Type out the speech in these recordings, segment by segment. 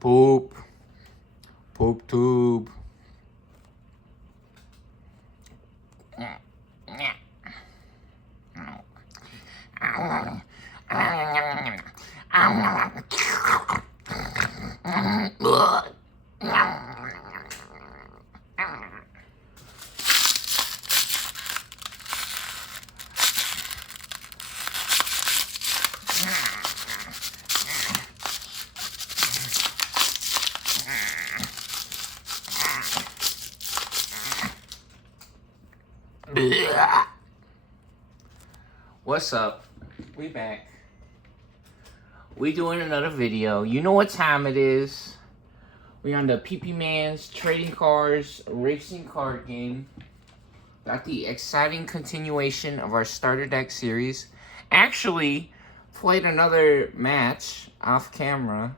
Poop. Poop tube. What's up? We back. We doing another video. You know what time it is. We on the PP Man's Trading Cards Racing Card Game. Got the exciting continuation of our starter deck series. Actually, played another match off camera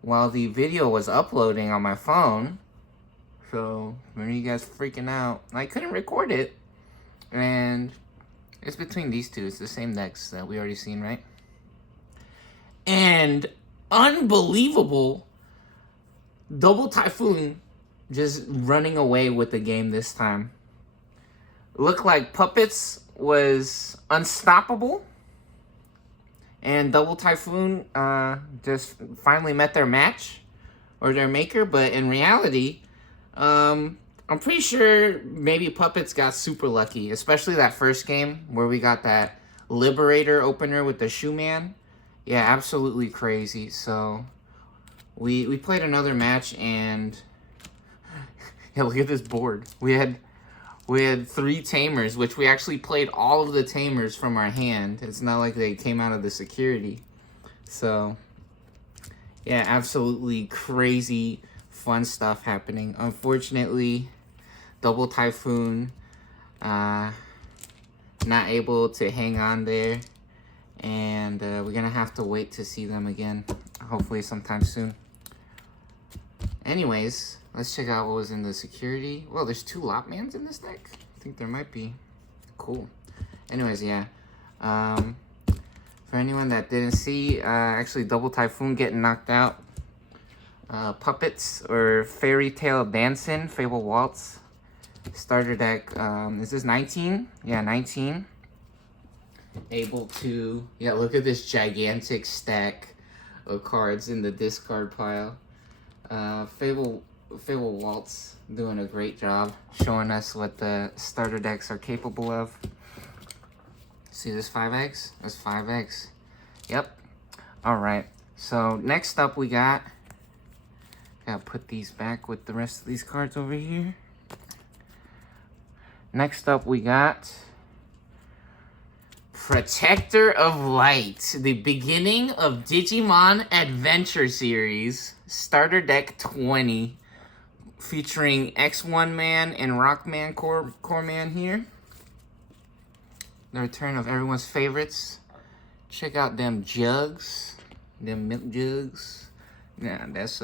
while the video was uploading on my phone. So, when you guys freaking out, I couldn't record it. And it's between these two. It's the same decks that we already seen, right? And unbelievable, Double Typhoon just running away with the game this time. Looked like Puppets was unstoppable. And Double Typhoon just finally met their match or their maker. But in reality, I'm pretty sure maybe Puppets got super lucky, especially that first game where we got that Liberator opener with the Shoe Man. Yeah, absolutely crazy. So we played another match and yeah, look at this board. We had 3 Tamers, which we actually played all of the Tamers from our hand. It's not like they came out of the security. So yeah, absolutely crazy fun stuff happening. Unfortunately, Double Typhoon not able to hang on there, and we're gonna have to wait to see them again, hopefully sometime soon. Anyways, let's check out what was in the security. Well, there's 2 Lopmans in this deck. I think there might be. Cool. Anyways, yeah. For anyone that didn't see, actually Double Typhoon getting knocked out. Puppets or Fairy Tale Dancing, fabled waltz. Starter deck, is this 19? Yeah, 19. Able to, yeah, look at this gigantic stack of cards in the discard pile. Fabled waltz doing a great job showing us what the starter decks are capable of. See this 5X? That's 5X. Yep. Alright, so next up we gotta put these back with the rest of these cards over here. Next up we got Protector of Light, the beginning of Digimon Adventure Series, starter deck 20, featuring X1 Man and Rockman Core Man here. The return of everyone's favorites. Check out them jugs, them milk jugs. Yeah, that's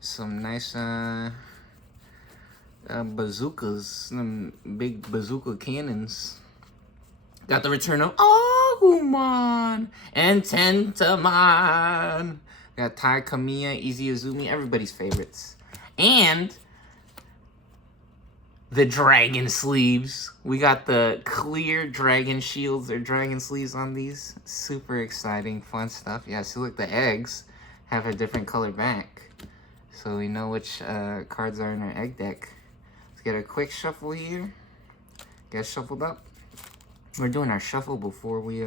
some nice bazookas, some big bazooka cannons. Got the return of Agumon and Tentamon. Got Tai Kamiya, Easy Azumi, everybody's favorites. And the dragon sleeves. We got the clear dragon shields or dragon sleeves on these. Super exciting, fun stuff. Yeah, so look, the eggs have a different color back. So we know which cards are in our egg deck. Let's get a quick shuffle here. Get shuffled up. We're doing our shuffle before we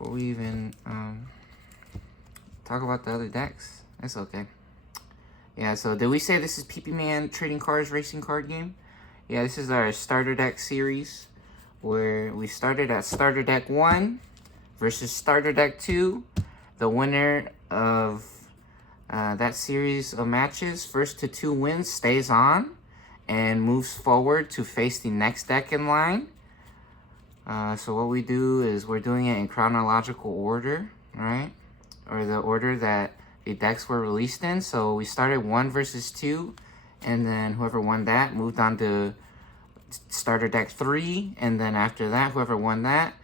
even talk about the other decks. That's okay. Yeah, so did we say this is PP Man Trading Cards Racing Card Game? Yeah, this is our starter deck series where we started at starter deck 1 versus starter deck 2. The winner of that series of matches, first to 2 wins, stays on and moves forward to face the next deck in line. So what we do is we're doing it in chronological order, right? Or the order that the decks were released in. So we started 1 versus 2, and then whoever won that moved on to starter deck 3, and then after that, whoever won that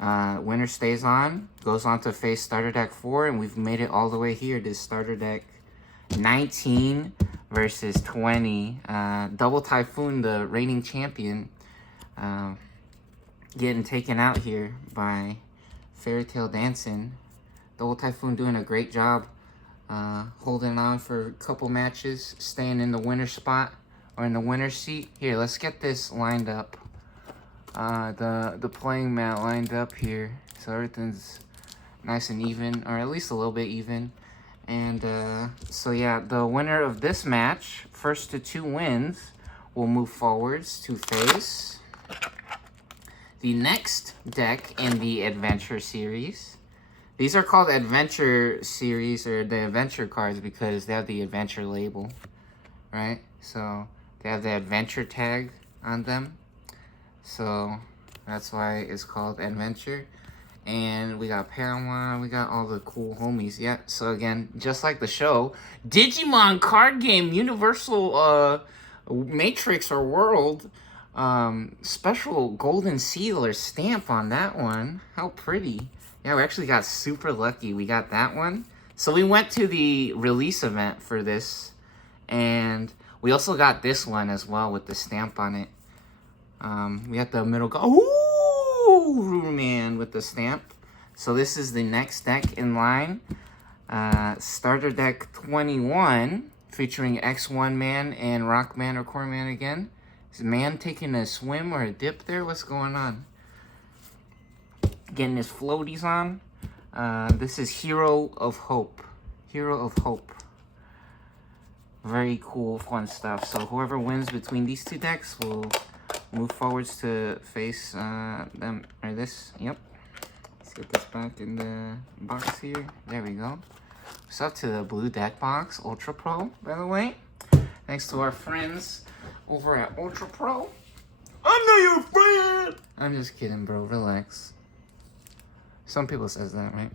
Winner stays on, goes on to face starter deck 4, and we've made it all the way here to starter deck 19 versus 20. Double Typhoon, the reigning champion, getting taken out here by Fairy Tale Dancing. Double Typhoon doing a great job holding on for a couple matches, staying in the winner spot or in the winner seat. Here, let's get this lined up. The playing mat lined up here, so everything's nice and even, or at least a little bit even. And so yeah, the winner of this match, first to 2 wins, will move forwards to face the next deck in the Adventure series. These are called Adventure series, or the Adventure cards, because they have the Adventure label, right? So they have the Adventure tag on them. So that's why it's called Adventure. And we got Padawan, we got all the cool homies. Yeah, so again, just like the show, Digimon card game, Universal Matrix or World, special golden seal or stamp on that one. How pretty. Yeah, we actually got super lucky. We got that one. So we went to the release event for this, and we also got this one as well with the stamp on it. We got the middle ooh, man, with the stamp. So this is the next deck in line. Starter deck 21, featuring X1 Man and Rock Man or Core Man again. Is Man taking a swim or a dip there? What's going on? Getting his floaties on. This is Hero of Hope. Hero of Hope. Very cool, fun stuff. So whoever wins between these two decks will move forwards to face them, or this. Yep. Let's get this back in the box here. There we go. What's up to the blue deck box, Ultra Pro, by the way. Thanks to our friends over at Ultra Pro. I'm not your friend! I'm just kidding, bro. Relax. Some people says that, right?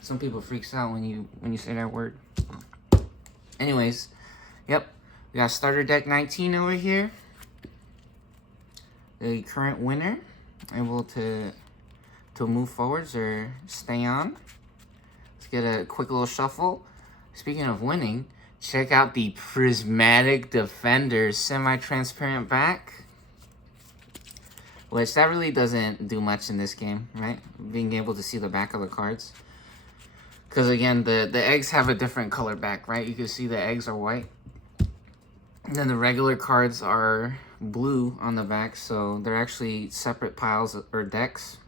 Some people freaks out when you say that word. Anyways, yep. We got starter deck 19 over here. The current winner able to move forwards or stay on. Let's get a quick little shuffle. Speaking of winning, check out the Prismatic Defender semi-transparent back, which that really doesn't do much in this game, right? Being able to see the back of the cards. Because again, the eggs have a different color back, right? You can see the eggs are white. And then the regular cards are blue on the back, so they're actually separate piles or decks.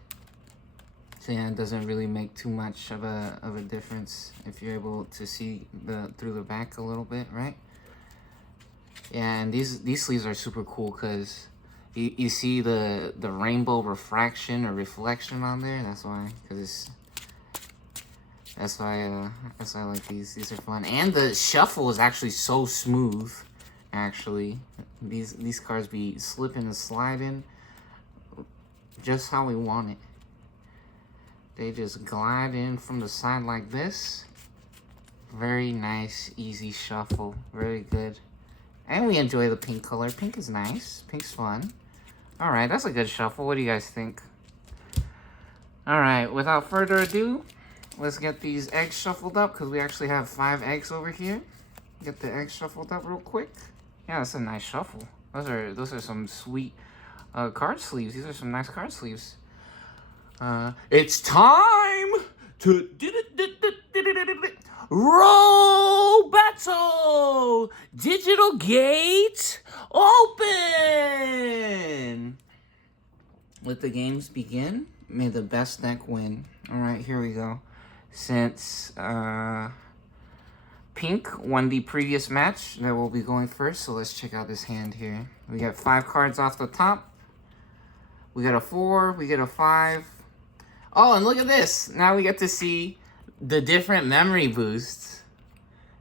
So yeah, it doesn't really make too much of a difference if you're able to see through the back a little bit, right? Yeah, and these sleeves are super cool because you see the rainbow refraction or reflection on there. That's why, that's why I like these. These are fun, and the shuffle is actually so smooth. Actually, these cards be slipping and sliding just how we want it. They just glide in from the side like this. Very nice, easy shuffle. Very good. And we enjoy the pink color. Pink is nice. Pink's fun. Alright, that's a good shuffle. What do you guys think? Alright, without further ado, let's get these eggs shuffled up because we actually have 5 eggs over here. Get the eggs shuffled up real quick. Yeah, that's a nice shuffle. Those are some sweet card sleeves. These are some nice card sleeves. It's time to roll battle. Digital gate open. Let the games begin. May the best deck win. All right, here we go. Since Pink won the previous match, that will be going first. So let's check out this hand here. We got 5 cards off the top. We got a 4. We get a 5. Oh, and look at this. Now we get to see the different memory boosts.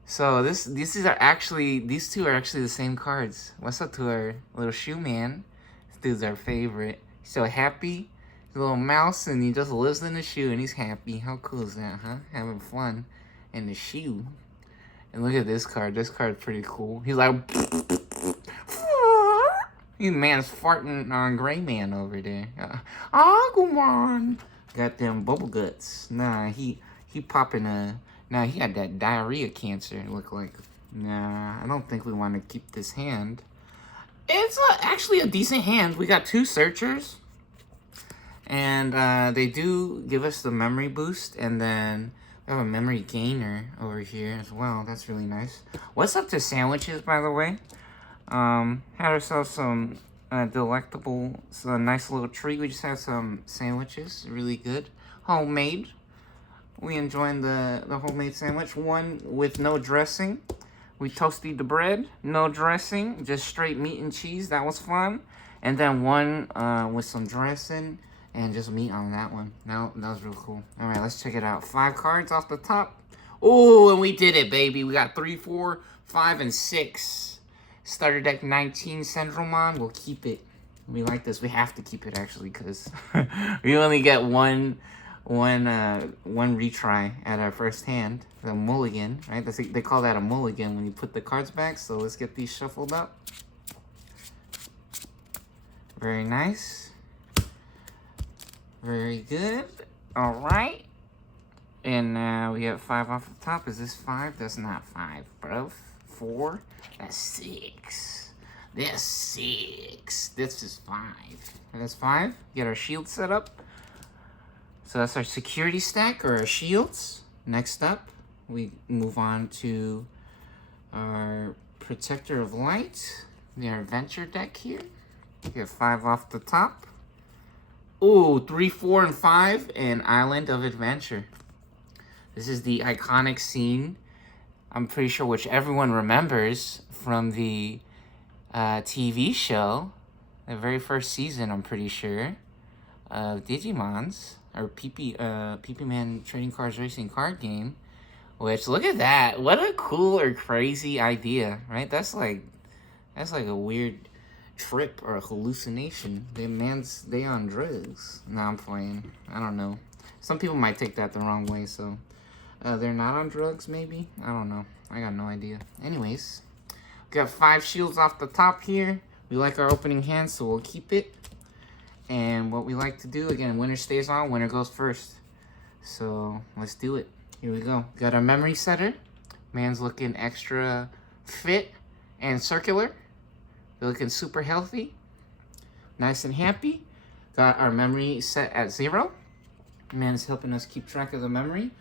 So these two are actually the same cards. What's up to our little shoe man? This dude's our favorite. He's so happy. He's a little mouse and he just lives in the shoe and he's happy. How cool is that, huh? Having fun in the shoe. And look at this card. This card's pretty cool. He's like, man's farting on Gray Man over there. Agumon. Got them bubble guts. Nah, he popping a... Nah, he had that diarrhea cancer, it looked like. Nah, I don't think we want to keep this hand. It's actually a decent hand. We got 2 searchers. And they do give us the memory boost. And then we have a memory gainer over here as well. That's really nice. What's up to sandwiches, by the way? Had ourselves some delectable, so a nice little treat. We just had some sandwiches, really good, homemade. We enjoying the homemade sandwich. One with no dressing. We toasted the bread, no dressing, just straight meat and cheese. That was fun. And then one with some dressing and just meat on that one. That was real cool. All right, let's check it out. 5 cards off the top. Oh, and we did it, baby. We got 3, 4, 5, and 6. Starter deck 19 Syndromon. We'll keep it. We like this. We have to keep it, actually, because we only get one retry at our first hand. The mulligan, right? They call that a mulligan when you put the cards back. So let's get these shuffled up. Very nice. Very good. All right. And now we have 5 off the top. Is this 5? That's not 5, bro. 4. That's 6. That's 6. This is 5. That's 5. Get our shield set up. So that's our security stack or our shields. Next up, we move on to our Protector of Light. The adventure deck here. We have 5 off the top. Ooh, 3, 4, and 5, and Island of Adventure. This is the iconic scene, I'm pretty sure, which everyone remembers from the TV show, the very first season, I'm pretty sure, of Digimon's, or PP Man Trading Cards Racing card game, which, look at that, what a cool or crazy idea, right? That's like a weird trip or a hallucination. They on drugs. No, I'm playing. I don't know. Some people might take that the wrong way, so they're not on drugs, maybe? I don't know. I got no idea. Anyways, we got 5 shields off the top here. We like our opening hand, so we'll keep it. And what we like to do, again, winner stays on, winner goes first. So let's do it. Here we go. Got our memory setter. Man's looking extra fit and circular. They're looking super healthy. Nice and happy. Got our memory set at 0. Man is helping us keep track of the memory.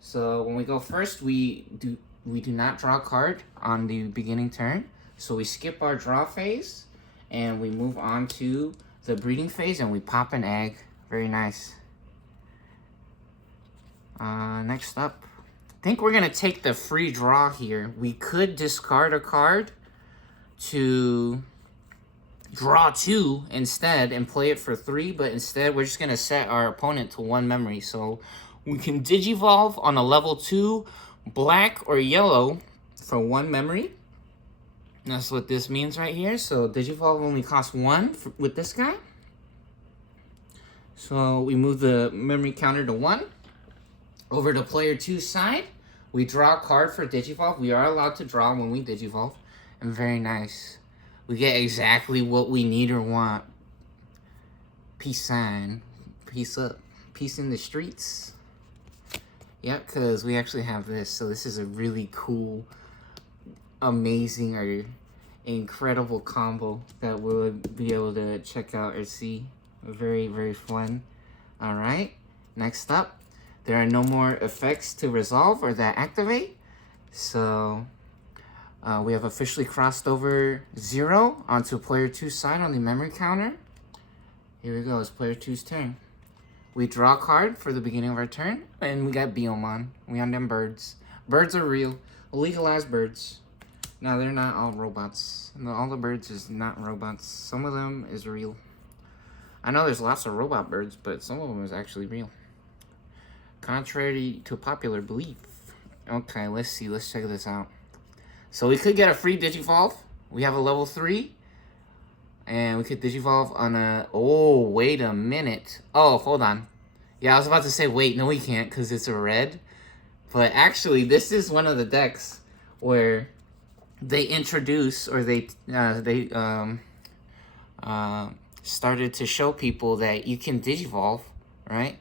So when we go first, we do not draw a card on the beginning turn. So we skip our draw phase and we move on to the breeding phase and we pop an egg. Very nice. Next up, I think we're gonna take the free draw here. We could discard a card to draw 2 instead and play it for 3, but instead we're just gonna set our opponent to 1 memory. So we can Digivolve on a level 2 black or yellow for 1 memory. That's what this means right here. So Digivolve only costs 1 with this guy. So we move the memory counter to 1. Over to player 2's side, we draw a card for Digivolve. We are allowed to draw when we Digivolve. And very nice. We get exactly what we need or want. Peace sign. Peace up. Peace in the streets. Yep, because we actually have this. So this is a really cool, amazing, or incredible combo that we'll be able to check out or see. Very, very fun. Alright, next up. There are no more effects to resolve or that activate. So we have officially crossed over 0 onto player 2's side on the memory counter. Here we go, it's player 2's turn. We draw a card for the beginning of our turn, and we got Biomon. We on them birds. Birds are real. Legalized birds. No, they're not all robots. No, all the birds is not robots. Some of them is real. I know there's lots of robot birds, but some of them is actually real. Contrary to popular belief. Okay, let's see. Let's check this out. So we could get a free Digivolve. We have a level 3. And we could Digivolve on a... Oh, wait a minute. Oh, hold on. Yeah, I was about to say, wait, no we can't because it's a red. But actually, this is one of the decks where they introduce, or they started to show people that you can Digivolve, right?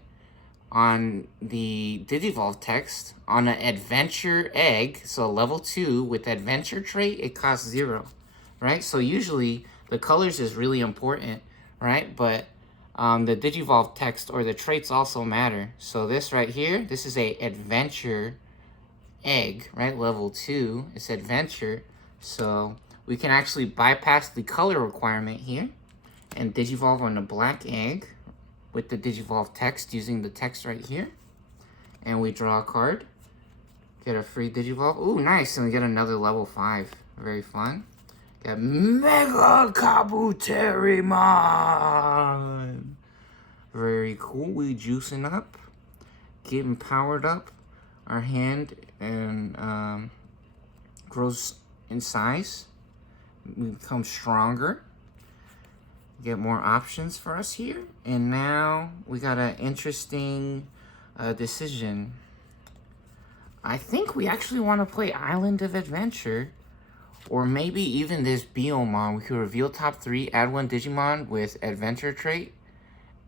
on the Digivolve text on an adventure egg, so level 2 with adventure trait, it costs 0, right? So usually the colors is really important, right? But the Digivolve text or the traits also matter. So this right here, this is a adventure egg, right? Level 2, it's adventure. So we can actually bypass the color requirement here and Digivolve on the black egg with the Digivolve text using the text right here. And we draw a card. Get a free Digivolve. Ooh, nice. And we get another level 5. Very fun. Got Mega Kabuterimon. Very cool. We juicing up. Getting powered up. Our hand and grows in size. We become stronger. Get more options for us here. And now we got an interesting decision. I think we actually want to play Island of Adventure. Or maybe even this Biomon. We could reveal top 3, add 1 Digimon with Adventure trait.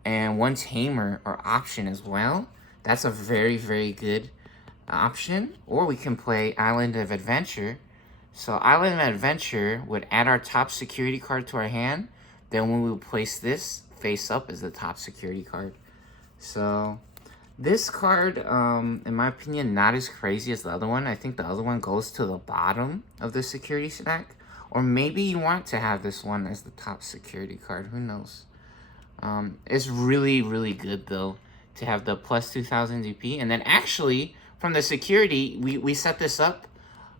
And 1 Tamer or option as well. That's a very, very good option. Or we can play Island of Adventure. So Island of Adventure would add our top security card to our hand. Then when we place this face up as the top security card. So this card, in my opinion, not as crazy as the other one. I think the other one goes to the bottom of the security stack. Or maybe you want to have this one as the top security card. Who knows? It's really, really good, though, to have the plus 2000 DP. And then actually, from the security, we set this up.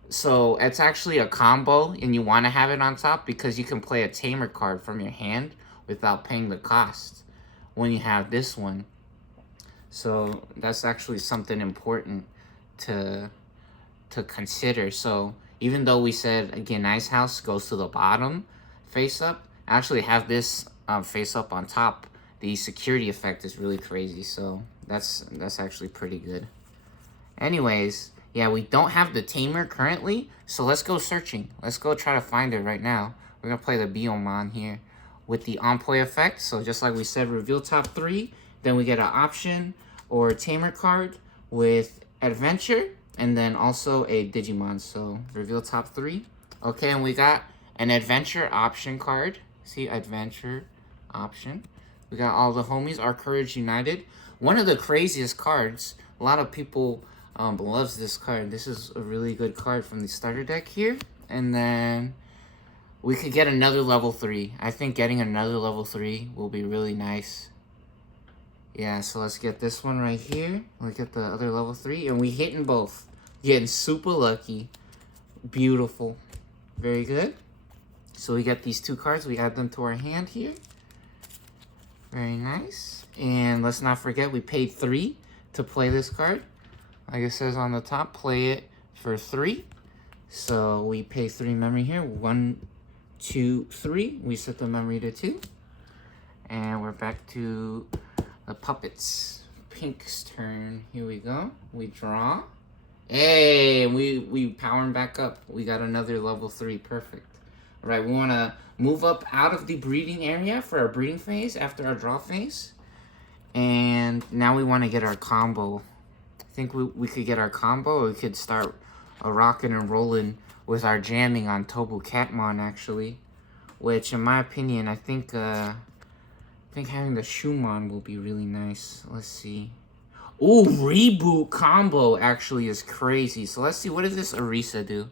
So it's actually a combo, and you want to have it on top because you can play a Tamer card from your hand without paying the cost when you have this one. So that's actually something important to consider. So even though we said, again, Ice House goes to the bottom face up, actually have this face up on top. The security effect is really crazy. So that's actually pretty good. Anyways, yeah, we don't have the Tamer currently, so let's go searching. Let's go try to find it right now. We're going to play the Biomon here with the on-play effect. So just like we said, reveal top 3. Then we get an option or a Tamer card with Adventure. And then also a Digimon. So reveal top 3. Okay, and we got an Adventure option card. See, Adventure option. We got all the homies, Our Courage United. One of the craziest cards. A lot of people loves this card. This is a really good card from the starter deck here. And then we could get another level 3. I think getting another level 3 will be really nice. Yeah, so let's get this one right here. Look at the other level 3. And we hitting both. Getting super lucky. Beautiful. Very good. So we get these 2 cards. We add them to our hand here. Very nice. And let's not forget we paid 3 to play this card. Like it says on the top, play it for 3. So we pay 3 memory here. 1, 2, 3. We set the memory to 2. And we're back to the puppets. Pink's turn. Here we go. We draw. Hey, we power him back up. We got another level 3. Perfect. All right, we want to move up out of the breeding area for our breeding phase after our draw phase. And now we want to get our combo. I think we could get our combo, or we could start rocking and rolling with our jamming on Tobu Catmon, actually. Which, in my opinion, I think having the Shumon will be really nice. Let's see. Ooh, reboot combo actually is crazy. So let's see, what does this Arisa do?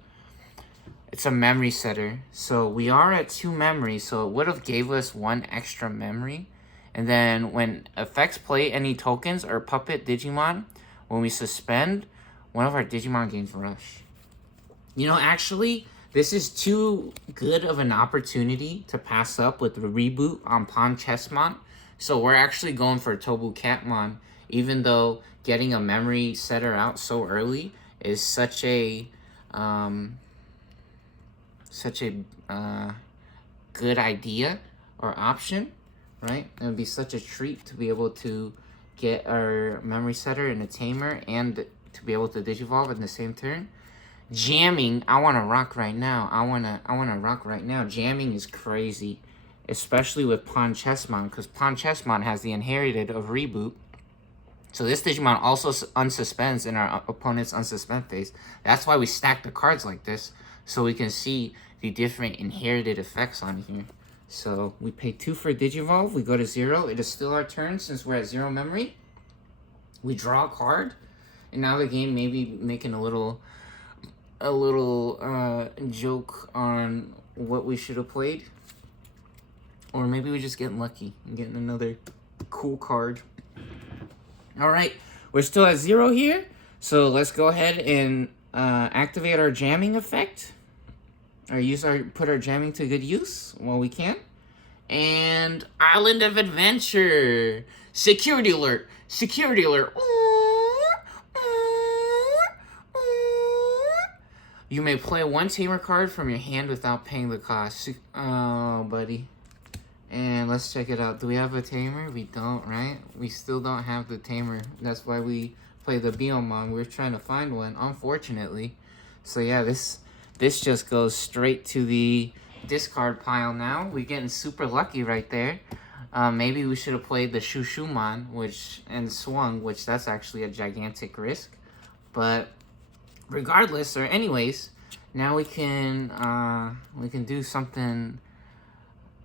It's a memory setter. So we are at 2 memory, so it would have gave us 1 extra memory. And then when effects play any tokens or puppet Digimon, when we suspend, one of our Digimon gains rush. You know, actually, this is too good of an opportunity to pass up with the reboot on Pawn Chessmon. So we're actually going for Tobu Catmon, even though getting a memory setter out so early is such a good idea or option, right? It would be such a treat to be able to get our memory setter and a Tamer and to be able to Digivolve in the same turn. Jamming, I want to rock right now. I want to rock right now. Jamming is crazy, especially with Pawn Chessmon, because Pawn Chessmon has the inherited of reboot. So this Digimon also unsuspends in our opponent's unsuspend phase. That's why we stack the cards like this, so we can see the different inherited effects on here. So we pay 2 for Digivolve, we go to 0. It is still our turn since we're at 0 memory. We draw a card, and now the game may be making a little joke on what we should have played. Or maybe we just getting lucky and getting another cool card. Alright, we're still at 0 here, so let's go ahead and activate our jamming effect. Put our jamming to good use while we can. And Island of Adventure! Security alert! Security alert! You may play 1 tamer card from your hand without paying the cost. Oh, buddy. And let's check it out. Do we have a tamer? We don't, right? We still don't have the tamer. That's why we play the Biomon. We're trying to find one, unfortunately. So yeah, this just goes straight to the discard pile now. We're getting super lucky right there. Maybe we should have played the Shushumon, and swung, which that's actually a gigantic risk. But regardless, or anyways, now we can do something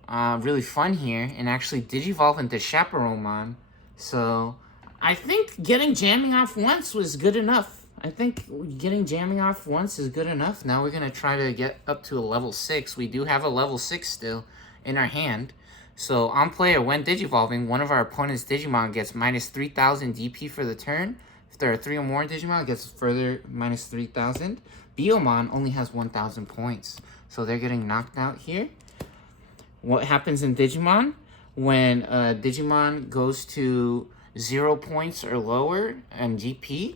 really fun here and actually Digivolve into Chaperonemon. So I think getting jamming off once was good enough. I think getting jamming off once is good enough. Now we're going to try to get up to a level 6. We do have a level 6 still in our hand. So on player, when Digivolving, one of our opponent's Digimon gets minus 3,000 DP for the turn. If there are 3 or more Digimon, it gets further minus 3,000. Biomon only has 1,000 points. So they're getting knocked out here. What happens in Digimon? When Digimon goes to 0 points or lower and GP,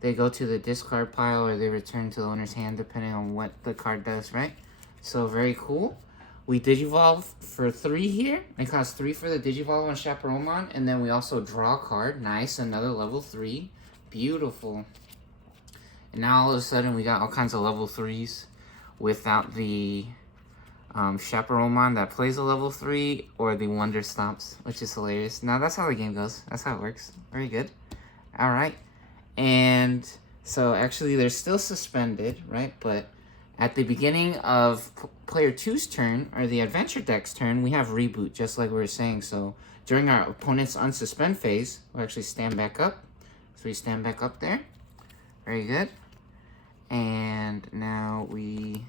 they go to the discard pile or they return to the owner's hand depending on what the card does, right? So very cool. We Digivolve for 3 here. It costs 3 for the Digivolve on Chaperonemon, and then we also draw a card. Nice, another level 3. Beautiful. And now all of a sudden we got all kinds of level 3s without the Chaperonemon that plays a level 3 or the Wonder Stomps, which is hilarious. Now that's how the game goes. That's how it works. Very good. Alright. And so actually they're still suspended, right? But at the beginning of player 2's turn, or the adventure deck's turn, we have reboot, just like we were saying. So during our opponent's unsuspend phase, we'll actually stand back up. So we stand back up there. Very good. And now we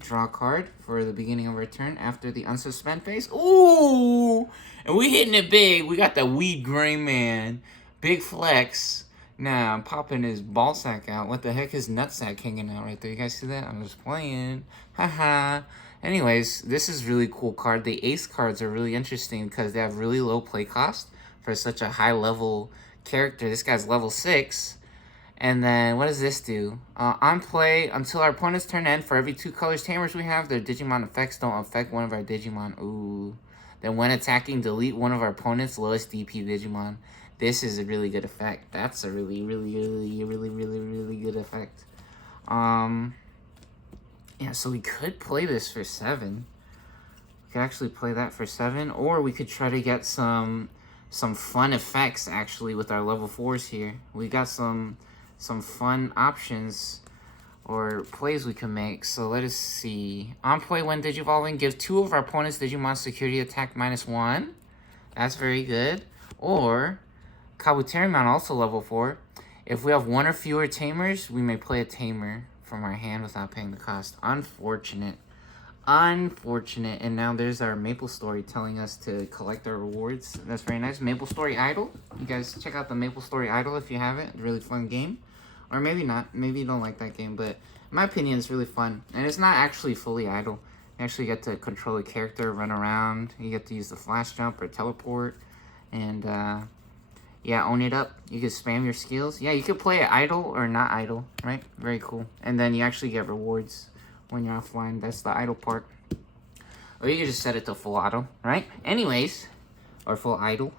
draw a card for the beginning of our turn after the unsuspend phase. Ooh! And we hitting it big. We got the Weed Gray Man. Big flex. Nah, I'm popping his ball sack out. What the heck? His nutsack hanging out right there. You guys see that? I'm just playing. Haha. Anyways, this is really cool card. The ace cards are really interesting because they have really low play cost for such a high level character. This guy's level 6. And then, what does this do? On play, until our opponent's turn end, for every 2 colors tamers we have, their Digimon effects don't affect one of our Digimon. Ooh. Then when attacking, delete one of our opponent's lowest DP Digimon. This is a really good effect. That's a really good effect. Yeah, so we could play this for 7. We could actually play that for 7. Or we could try to get some fun effects, actually, with our level 4s here. We got some fun options or plays we can make. So let us see. On play, when Digivolving, give 2 of our opponent's Digimon security attack -1. That's very good. Or Kabuterimon, also level 4. If we have 1 or fewer tamers, we may play a tamer from our hand without paying the cost. Unfortunate. Unfortunate. And now there's our Maple Story telling us to collect our rewards. That's very nice. Maple Story Idol. You guys check out the Maple Story Idol if you haven't. Really fun game. Or maybe not. Maybe you don't like that game. But in my opinion, it's really fun. And it's not actually fully idle. You actually get to control a character, run around. You get to use the flash jump or teleport. And yeah, own it up. You can spam your skills. Yeah, you could play it idle or not idle, right? Very cool. And then you actually get rewards when you're offline. That's the idle part. Or you can just set it to full auto, right? Anyways, or full idle.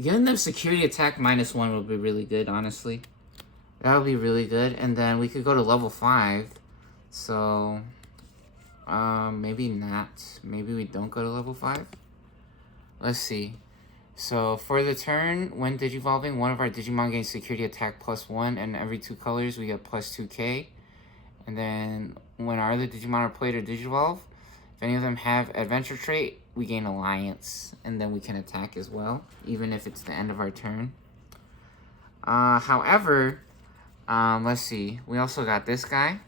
Getting them security attack -1 would be really good, honestly. That would be really good. And then we could go to level 5. So, maybe not. Maybe we don't go to level 5. Let's see. So for the turn, when digivolving, one of our Digimon gains security attack +1, and every 2 colors we get +2k. And then when our other Digimon are played or digivolve, if any of them have adventure trait, we gain alliance, and then we can attack as well, even if it's the end of our turn. However, let's see. We also got this guy.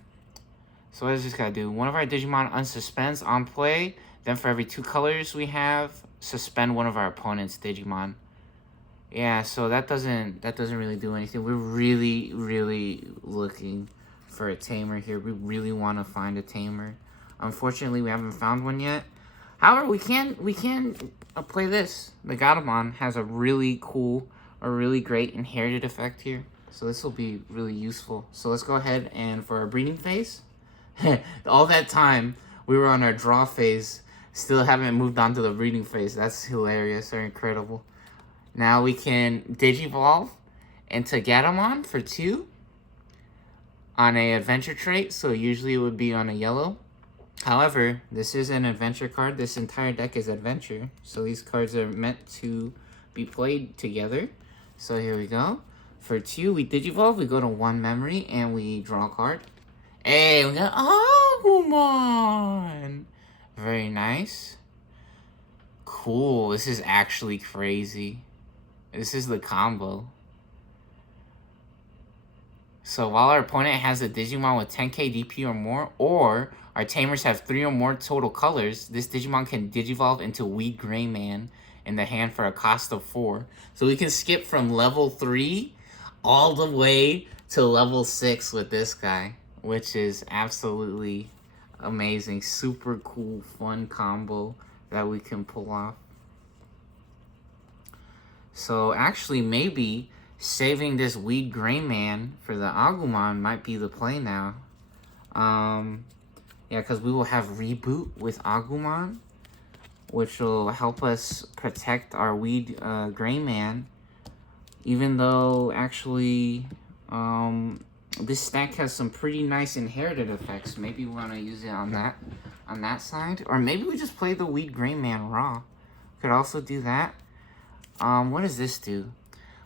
So what does this guy do? One of our Digimon unsuspends on play. Then for every 2 colors we have, suspend one of our opponent's Digimon. Yeah, so that doesn't really do anything. We're really looking for a tamer here. We really want to find a tamer. Unfortunately, we haven't found one yet. However, we can play this. The Gatomon has a really cool, a really great inherited effect here. So this will be really useful. So let's go ahead and for our breeding phase. All that time we were on our draw phase, still haven't moved on to the breeding phase. That's hilarious or incredible. Now we can digivolve into Gatomon for 2 on a adventure trait. So usually it would be on a yellow. However, this is an adventure card. This entire deck is adventure. So these cards are meant to be played together. So here we go. For 2, we digivolve. We go to 1 memory and we draw a card. Hey, we got Agumon! Very nice. Cool. This is actually crazy. This is the combo. So while our opponent has a Digimon with 10k DP or more, or our tamers have 3 or more total colors, this Digimon can digivolve into Weed Gray Man in the hand for a cost of 4. So we can skip from level 3 all the way to level 6 with this guy, which is absolutely amazing. Super cool, fun combo that we can pull off. So actually, maybe saving this Weed Gray Man for the Agumon might be the play now. Yeah, because we will have Reboot with Agumon, which will help us protect our Weed Gray Man. Even though, actually, this stack has some pretty nice inherited effects. Maybe we want to use it on that side. Or maybe we just play the Weed Gray Man raw. Could also do that. What does this do?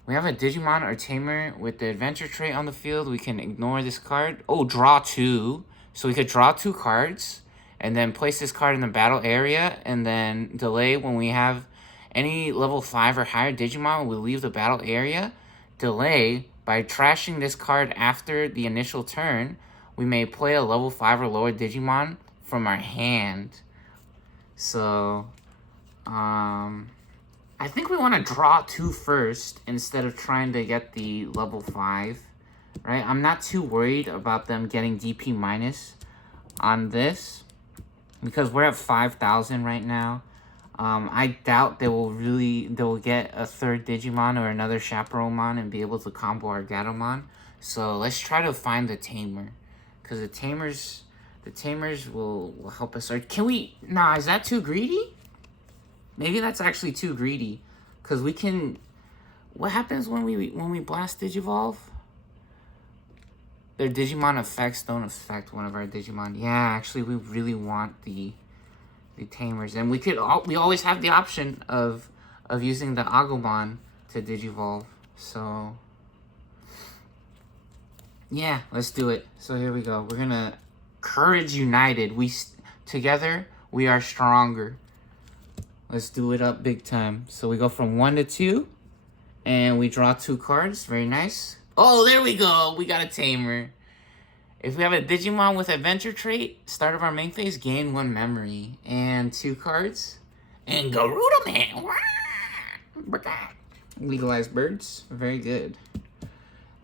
We have a Digimon or Tamer with the adventure trait on the field. We can ignore this card. Oh, draw 2. So we could draw 2 cards and then place this card in the battle area and then delay when we have any level 5 or higher Digimon. We leave the battle area. Delay by trashing this card after the initial turn. We may play a level 5 or lower Digimon from our hand. So, I think we want to draw 2 first instead of trying to get the level 5, right? I'm not too worried about them getting DP minus on this because we're at 5,000 right now. I doubt they will get a 3rd Digimon or another Chaperonemon and be able to combo our Gatomon. So let's try to find the Tamer, because the Tamers will help us. Or can we? Nah, is that too greedy? Maybe that's actually too greedy, because we can. What happens when we blast Digivolve? Their Digimon effects don't affect one of our Digimon. Yeah, actually, we really want the Tamers, and we always have the option of using the Agumon to Digivolve. So yeah, let's do it. So here we go. We're gonna Courage United. Together we are stronger. Let's do it up big time. So we go from 1 to 2, and we draw 2 cards. Very nice. Oh, there we go. We got a Tamer. If we have a Digimon with Adventure trait, start of our main phase, gain 1 memory and 2 cards. And Garuda Man. Legalized birds. Very good.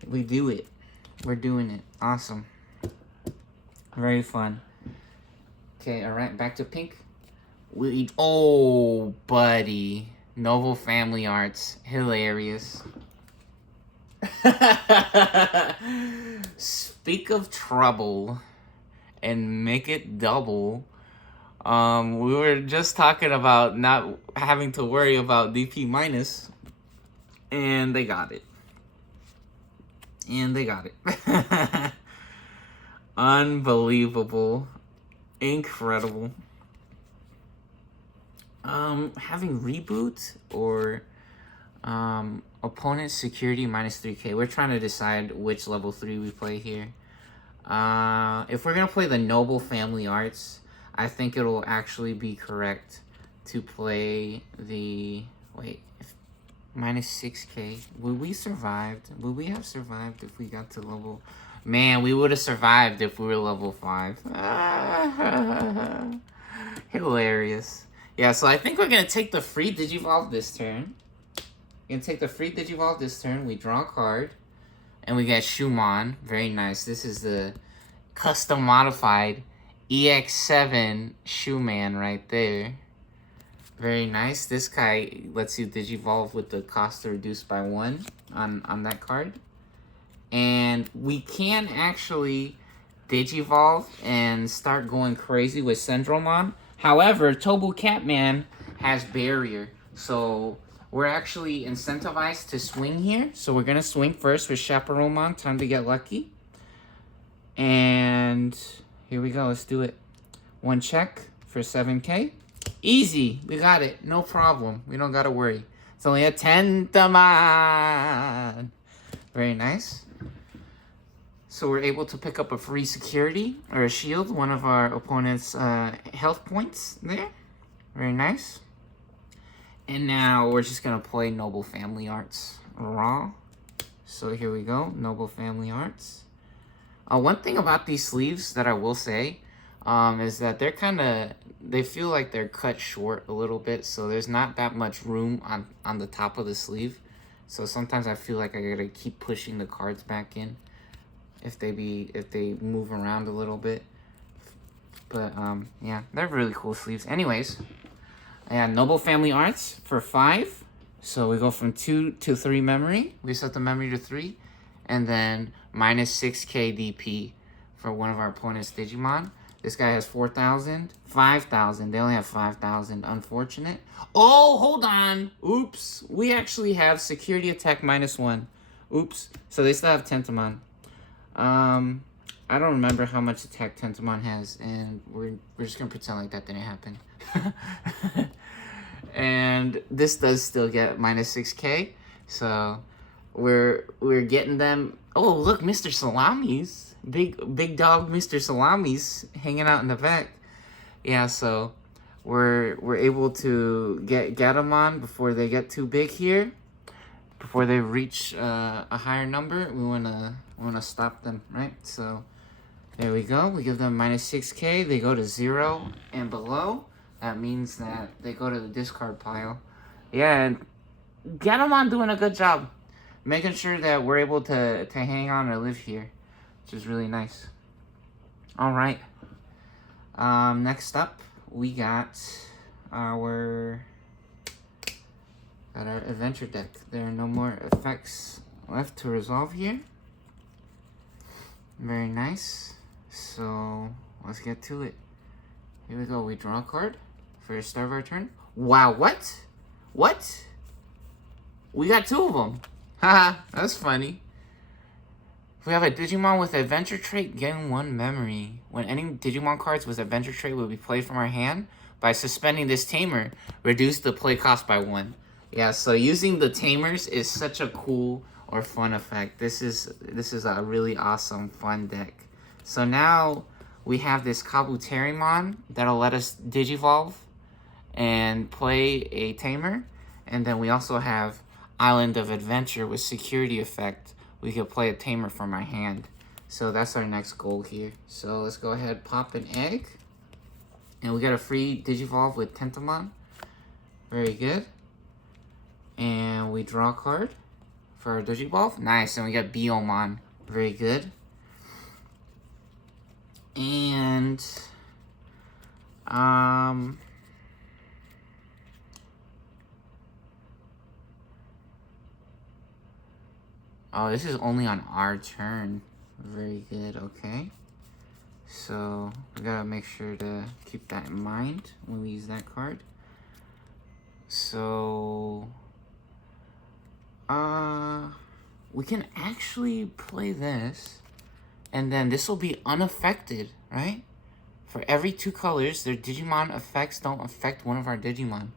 We do it. We're doing it. Awesome. Very fun. Okay, alright, back to pink. Oh, buddy. Noble Family Arts. Hilarious. Speak of trouble and make it double. We were just talking about not having to worry about DP minus, and they got it. Unbelievable. Incredible. Having reboot or opponent security minus 3k. We're trying to decide which level 3 we play here. If we're gonna play the Noble Family Arts, I think it'll actually be correct to play the minus 6k. Would we survived? Would we have survived if we got to level? Man, we would have survived if we were level 5. Hilarious. Yeah, so I think we're gonna take the free Digivolve this turn. We're gonna take the free Digivolve this turn. We draw a card. And we get Schumann. Very nice. This is the custom modified EX7 Schumann right there. Very nice. This guy lets you Digivolve with the cost reduced by 1 on that card. And we can actually Digivolve and start going crazy with Syndromon. However, Tobu Catman has barrier. So we're actually incentivized to swing here. So we're going to swing first with Chaperonemon. Time to get lucky. And here we go. Let's do it. 1 check for 7k. Easy. We got it. No problem. We don't got to worry. It's only a Tentamon. Very nice. So we're able to pick up a free security or a shield. One of our opponent's health points there. Very nice. And now we're just going to play Noble Family Arts raw. So here we go. Noble Family Arts. One thing about these sleeves that I will say is that they feel like they're cut short a little bit. So there's not that much room on the top of the sleeve. So sometimes I feel like I got to keep pushing the cards back in if they move around a little bit. But yeah, they're really cool sleeves. Anyways, and Noble Family Arts for 5. So we go from 2 to 3 memory. We set the memory to 3. And then minus 6k DP for one of our opponent's Digimon. This guy has 4,000. 5,000. They only have 5,000. Unfortunate. Oh, hold on. Oops. We actually have security attack minus 1. Oops. So they still have Tentamon. I don't remember how much attack Tentamon has. And we're just going to pretend like that didn't happen. And this does still get minus 6k. So we're getting them. Oh, look, Mr. Salamis. Big dog Mr. Salamis hanging out in the back. Yeah, so we're able to get them on before they get too big here. Before they reach a higher number, we wanna stop them, right? So there we go. We give them minus 6k. They go to 0 and below. That means that they go to the discard pile. Yeah, and Gatomon doing a good job. Making sure that we're able to hang on or live here. Which is really nice. Alright. Next up, we got our adventure deck. There are no more effects left to resolve here. Very nice. So, let's get to it. Here we go. We draw a card for the start of our turn. Wow, what? What? We got 2 of them. Haha, that's funny. If we have a Digimon with adventure trait, gain 1 memory. When any Digimon cards with adventure trait will be played from our hand, by suspending this tamer, reduce the play cost by 1. Yeah, so using the tamers is such a cool or fun effect. This is a really awesome, fun deck. So now we have this Kabuterimon that'll let us Digivolve and play a tamer. And then we also have Island of Adventure with security effect. We could play a tamer from our hand. So that's our next goal here. So let's go ahead, pop an egg. And we got a free Digivolve with Tentamon. Very good. And we draw a card for our Digivolve. Nice. And we got Biomon. Very good. And oh, this is only on our turn. Very good, okay. So, we gotta make sure to keep that in mind when we use that card. So, we can actually play this. And then this will be unaffected, right? For every 2 colors, their Digimon effects don't affect one of our Digimon.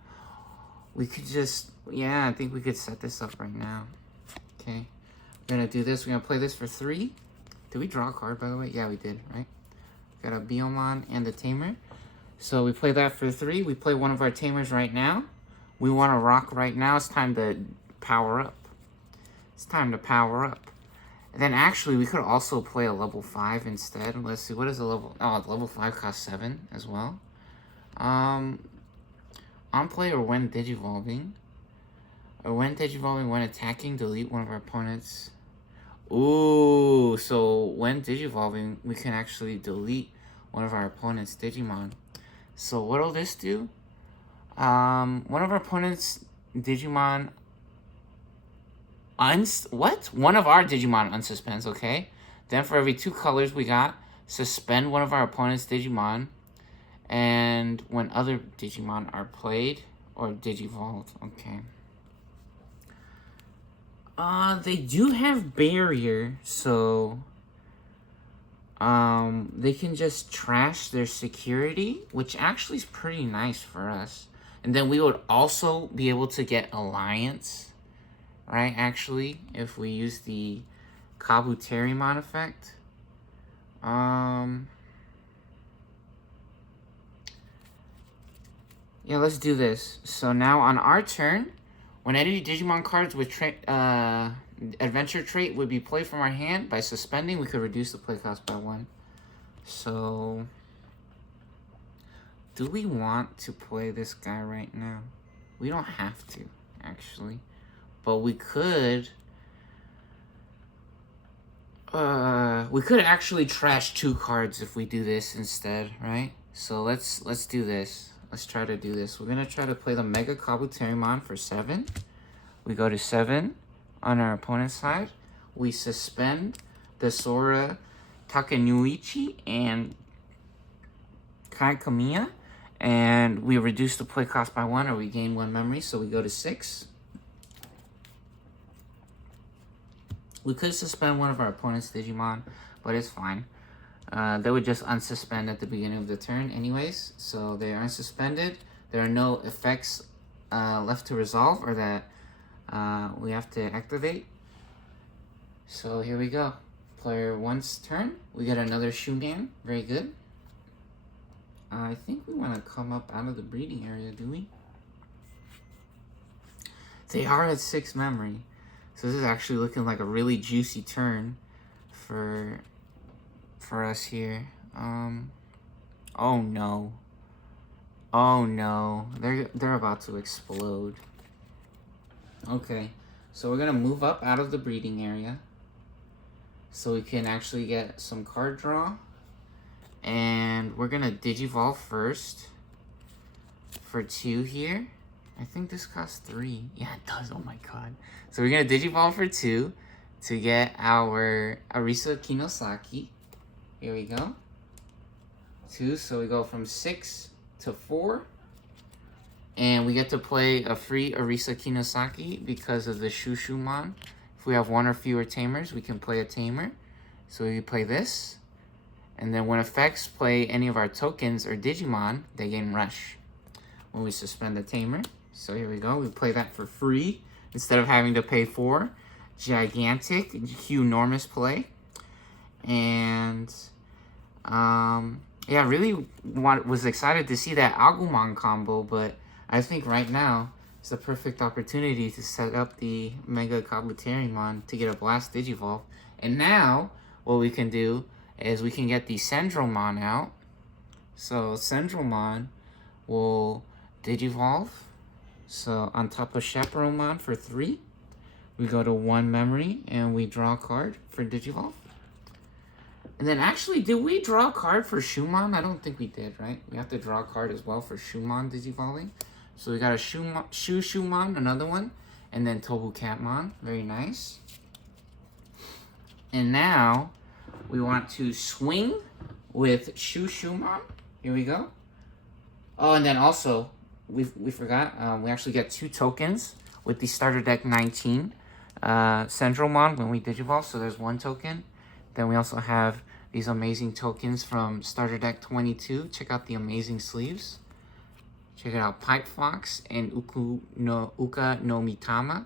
We could just, yeah, I think we could set this up right now. Okay, we're gonna do this. We're gonna play this for 3. Did we draw a card, by the way? Yeah, we did, right? Got a Biomon and a Tamer. So we play that for 3. We play one of our Tamers right now. We want to rock right now. It's time to power up. It's time to power up. And then actually, we could also play a level 5 instead. Let's see, what is a level... Oh, level 5 costs 7 as well. On play or when digivolving. Or when digivolving, when attacking, delete one of our opponents. Ooh, so when digivolving, we can actually delete one of our opponent's Digimon. So what'll this do? One of our opponent's Digimon... One of our Digimon unsuspends, okay? Then for every 2 colors we got, suspend one of our opponent's Digimon. And when other Digimon are played or digivolved, okay. They do have barrier, so they can just trash their security, which actually is pretty nice for us. And then we would also be able to get alliance, right? Actually, if we use the Kabuterimon effect. Yeah, let's do this. So now on our turn, when any Digimon cards with adventure trait would be played from our hand, by suspending, we could reduce the play cost by 1. So, do we want to play this guy right now? We don't have to, actually. But we could actually trash 2 cards if we do this instead, right? So let's do this. Let's try to do this. We're gonna try to play the Mega Kabuterimon for 7. We go to 7 on our opponent's side. We suspend the Sora Takenuichi and Kai Kamiya, and we reduce the play cost by 1, or we gain 1 memory, so we go to 6. We could suspend one of our opponent's Digimon, but it's fine. They would just unsuspend at the beginning of the turn anyways, so they are unsuspended. There are no effects left to resolve or that we have to activate. So here we go. Player 1's turn. We get another Shunan. Very good. I think we want to come up out of the breeding area, do we? They are at 6 memory. So this is actually looking like a really juicy turn for us here. Oh no. Oh no. They're about to explode. Okay. So we're gonna move up out of the breeding area so we can actually get some card draw. And we're gonna digivolve first for 2 here. I think this costs 3. Yeah, it does. Oh my god. So we're gonna digivolve for 2 to get our Arisa Kinosaki. Here we go. 2, so we go from 6 to 4. And we get to play a free Arisa Kinosaki because of the Shushumon. If we have 1 or fewer tamers, we can play a tamer. So we play this. And then when effects play any of our tokens or Digimon, they gain Rush when we suspend the tamer. So here we go. We play that for free instead of having to pay 4. Gigantic, huge play. And yeah, really was excited to see that Agumon combo, but I think right now is the perfect opportunity to set up the Mega Kabuterimon to get a Blast Digivolve. And now what we can do is we can get the Sendromon out. So Sendromon will Digivolve. So on top of Chaperonemon for 3, we go to 1 memory and we draw a card for Digivolve. And then actually, did we draw a card for Shumon? I don't think we did, right? We have to draw a card as well for Shumon Digivolving. So we got a Shumon, another one, and then Tobu Catmon. Very nice. And now we want to swing with Shumon. Here we go. Oh, and then also, we forgot, we actually get 2 tokens with the starter deck 19 Sendromon when we Digivolve. So there's 1 token. Then we also have these amazing tokens from Starter Deck 22. Check out the amazing sleeves. Check it out, Pipe Fox and Uka no Mitama.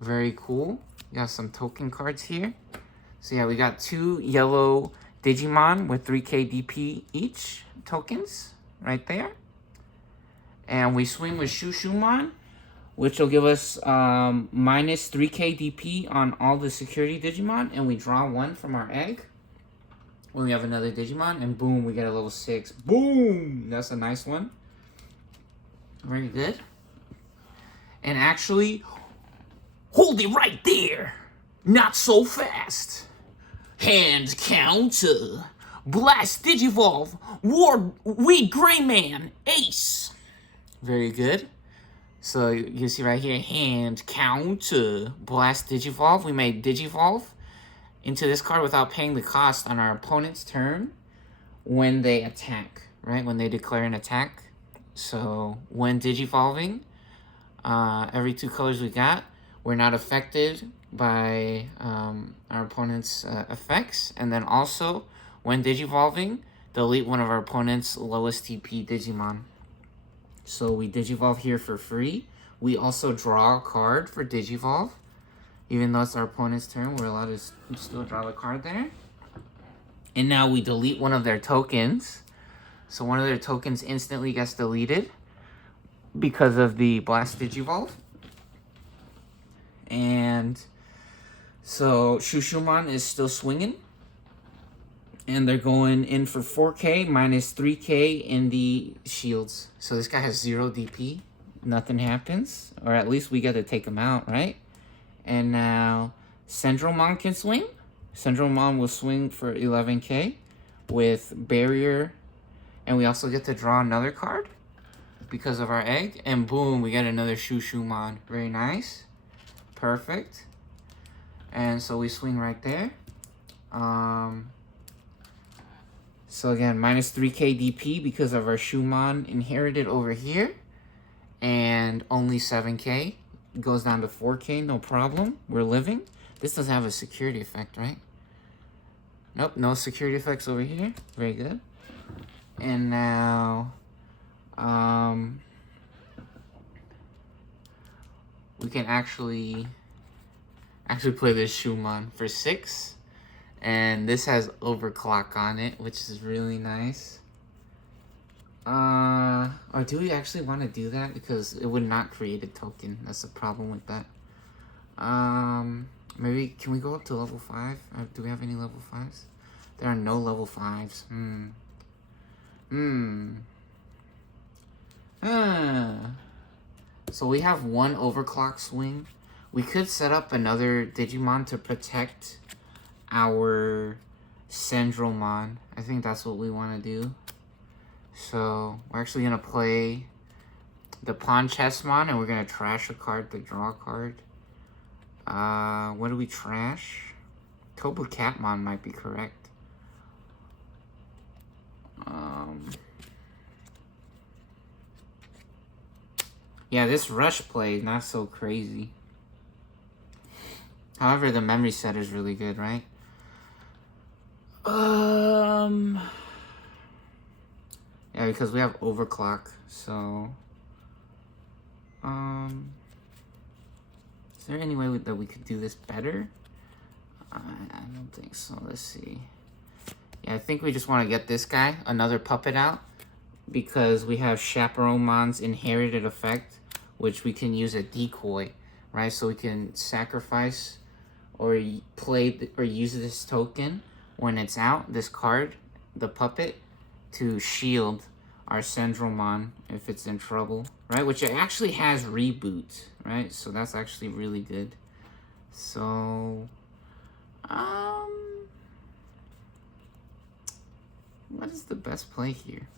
Very cool. We got some token cards here. So yeah, we got 2 yellow Digimon with 3k DP each tokens right there. And we swing with Shushumon, which will give us minus 3k DP on all the security Digimon. And we draw 1 from our egg. When we have another Digimon, and boom, we get a level 6. Boom! That's a nice one. Very good. And actually, hold it right there. Not so fast. Hand counter. Blast Digivolve. Weed Gray Man. Ace. Very good. So you see right here, hand counter. Blast Digivolve. We made Digivolve into this card without paying the cost on our opponent's turn when they attack, right? When they declare an attack. So when Digivolving, every 2 colors we got, we're not affected by our opponent's effects. And then also, when Digivolving, delete one of our opponent's lowest TP Digimon. So we Digivolve here for free. We also draw a card for Digivolve. Even though it's our opponent's turn, we're allowed to still draw the card there. And now we delete one of their tokens. So one of their tokens instantly gets deleted because of the Blast Digivolve. And so Shushumon is still swinging. And they're going in for 4k minus 3k in the shields. So this guy has 0 DP. Nothing happens. Or at least we get to take him out, right? And now Sendromon can swing. Sendromon will swing for 11k with Barrier. And we also get to draw another card because of our egg. And boom, we get another Shushumon. Very nice. Perfect. And so we swing right there. So again, minus 3k DP because of our Shumon inherited over here. And only 7k. Goes down to 4k, no problem. We're living. This doesn't have a security effect, right? Nope, no security effects over here. Very good. And now, we can actually play this Shumon for 6. And this has overclock on it, which is really nice. Or do we actually want to do that? Because it would not create a token. That's the problem with that. Maybe, can we go up to level 5? Do we have any level 5s? There are no level 5s. So we have 1 overclock swing. We could set up another Digimon to protect our Sendromon. I think that's what we want to do. So we're actually going to play the Pawn Chessmon, and we're going to trash a card to draw a card. What do we trash? Tobu Catmon might be correct. Yeah, this rush play, not so crazy. However, the memory set is really good, right? Yeah, because we have overclock, so... Is there any way that we could do this better? I don't think so. Let's see. Yeah, I think we just want to get this guy, another puppet out, because we have Chaperonemon's inherited effect, which we can use a decoy, right? So we can sacrifice or play or use this token when it's out, this card, the puppet, to shield our Sendromon if it's in trouble, right? Which actually has reboot, right? So that's actually really good. So, what is the best play here?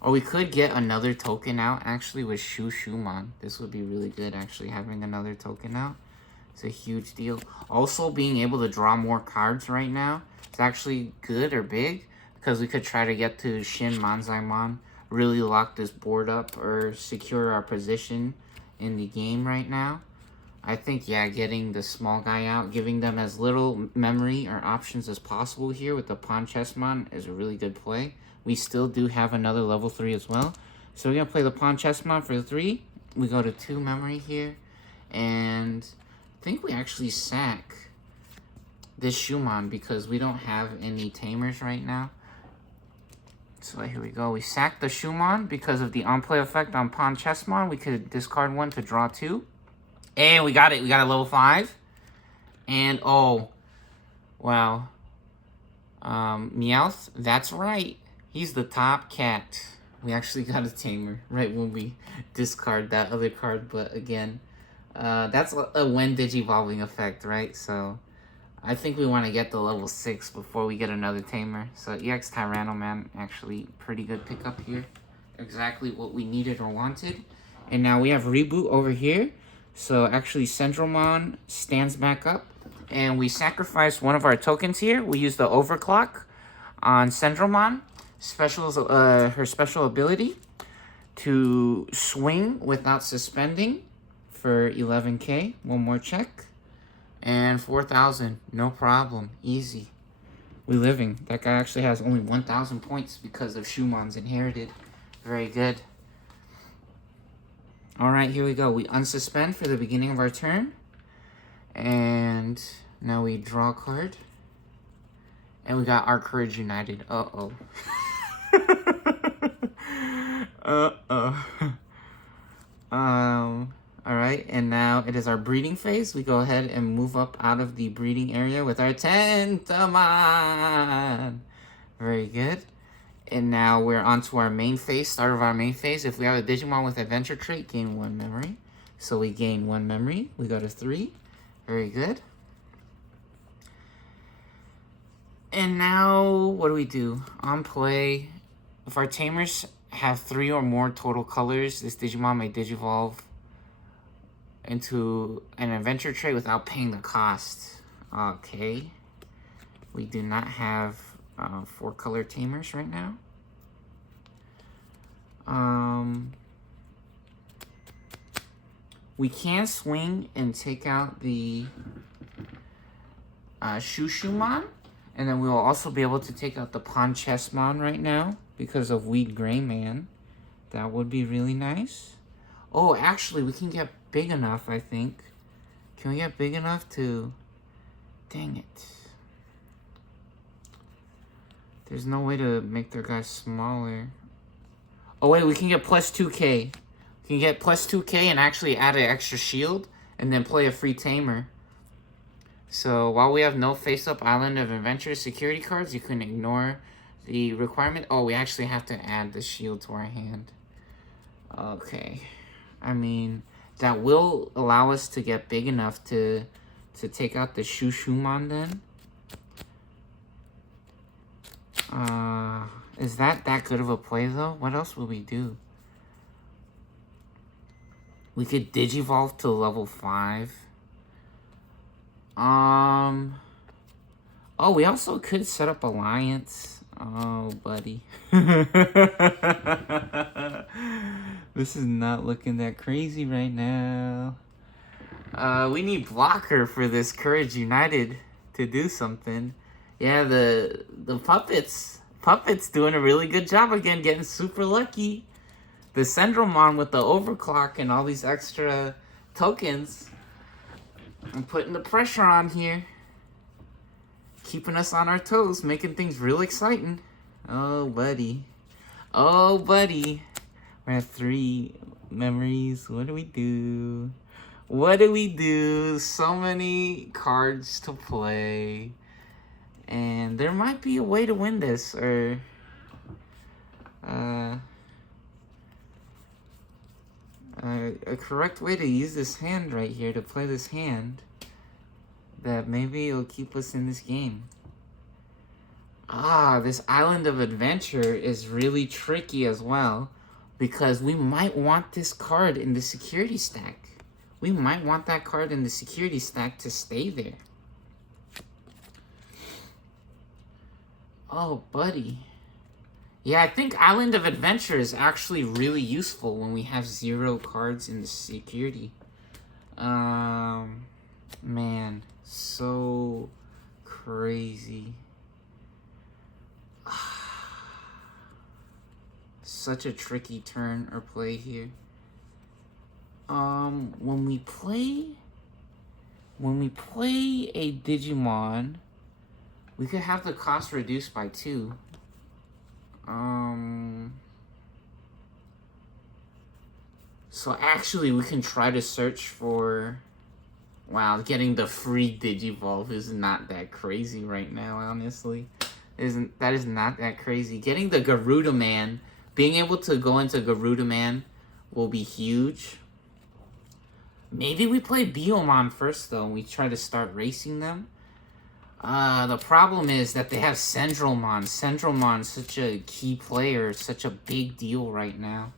Or we could get another token out, actually, with Shumon. This would be really good, actually, having another token out. It's a huge deal. Also, being able to draw more cards right now is actually good or big, because we could try to get to Shin Manzaimon, really lock this board up, or secure our position in the game right now. I think, yeah, getting the small guy out, giving them as little memory or options as possible here with the Pawn Chessmon is a really good play. We still do have another level 3 as well. So we're going to play the Pawn Chessmon for 3. We go to 2 memory here. And I think we actually sack this Schumann because we don't have any tamers right now. So here we go. We sack the Schumann because of the on-play effect on Pawn Chessmon. We could discard 1 to draw 2. And we got it. We got a level 5. And, oh, wow. Meowth, that's right. He's the top cat. We actually got a tamer right when we discard that other card. But, again, that's a when digivolving effect, right? So, I think we want to get the level 6 before we get another tamer. So, EX Tyrannoman, actually pretty good pickup here. Exactly what we needed or wanted. And now we have Reboot over here. So actually Centralmon stands back up and we sacrifice one of our tokens here. We use the Overclock on Centralmon, her special ability to swing without suspending for 11k. One more check. And 4,000, no problem, easy. We living. That guy actually has only 1,000 points because of Schumann's inherited. Very good. Alright, here we go. We unsuspend for the beginning of our turn. And now we draw a card. And we got our Courage United. Uh-oh. Alright, and now it is our breeding phase. We go ahead and move up out of the breeding area with our Tentamon. Very good. And now we're on to our main phase, start of our main phase. If we have a Digimon with Adventure Trait, gain 1 memory. So we gain 1 memory. We go to 3. Very good. And now, what do we do? On play, if our Tamers have 3 or more total colors, this Digimon may Digivolve into an Adventure Trait without paying the cost. Okay. We do not have 4 color Tamers right now. We can swing and take out the Shushumon, and then we will also be able to take out the Pawn Chessmon right now because of Weed Gray Man. That would be really nice. Oh, actually, we can get big enough, I think. Can we get big enough to... Dang it. There's no way to make their guys smaller. Oh, wait, we can get plus 2k. We can get plus 2k and actually add an extra shield and then play a free tamer. So, while we have no face-up Island of Adventure security cards, you can ignore the requirement. Oh, we actually have to add the shield to our hand. Okay. I mean, that will allow us to get big enough to take out the Shushumon then. Is that good of a play, though? What else will we do? We could Digivolve to level 5. Oh, we also could set up Alliance. Oh, buddy. This is not looking that crazy right now. We need Blocker for this Courage United to do something. Yeah, the Puppets doing a really good job again, getting super lucky. The Centralmon with the Overclock and all these extra tokens. I'm putting the pressure on here. Keeping us on our toes, making things real exciting. Oh, buddy. Oh, buddy. We're at 3 memories. What do we do? What do we do? So many cards to play. And there might be a way to win this, or a correct way to use this hand right here, to play this hand, that maybe it'll keep us in this game. This Island of Adventure is really tricky as well, because we might want this card in the security stack. We might want that card in the security stack to stay there. Oh, buddy. Yeah, I think Island of Adventure is actually really useful when we have 0 cards in the security. Man, so crazy. Such a tricky turn or play here. When we play a Digimon, we could have the cost reduced by 2. So actually we can try to search for... Wow, getting the free Digivolve is not that crazy right now, honestly. That is not that crazy. Getting the Garuda Man, being able to go into Garuda Man will be huge. Maybe we play Biomon first, though, and we try to start racing them. The problem is that they have Centralmon. Centralmon's such a key player, such a big deal right now.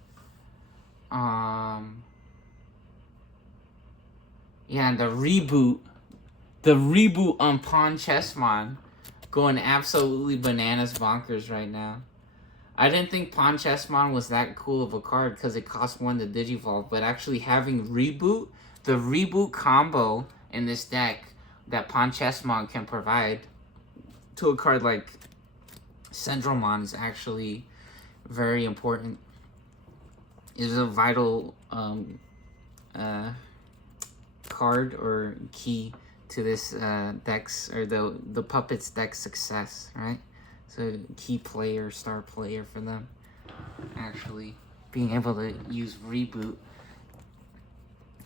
Yeah, and the reboot on Pawn Chessmon going absolutely bananas bonkers right now. I didn't think Pawn Chessmon was that cool of a card because it cost 1 to Digivolve, but actually having Reboot, the Reboot combo in this deck that Pawn Chessmon can provide to a card like Centralmon is actually very important. Is a vital card or key to this deck's or the Puppets deck success, right? So key player, star player for them. Actually being able to use Reboot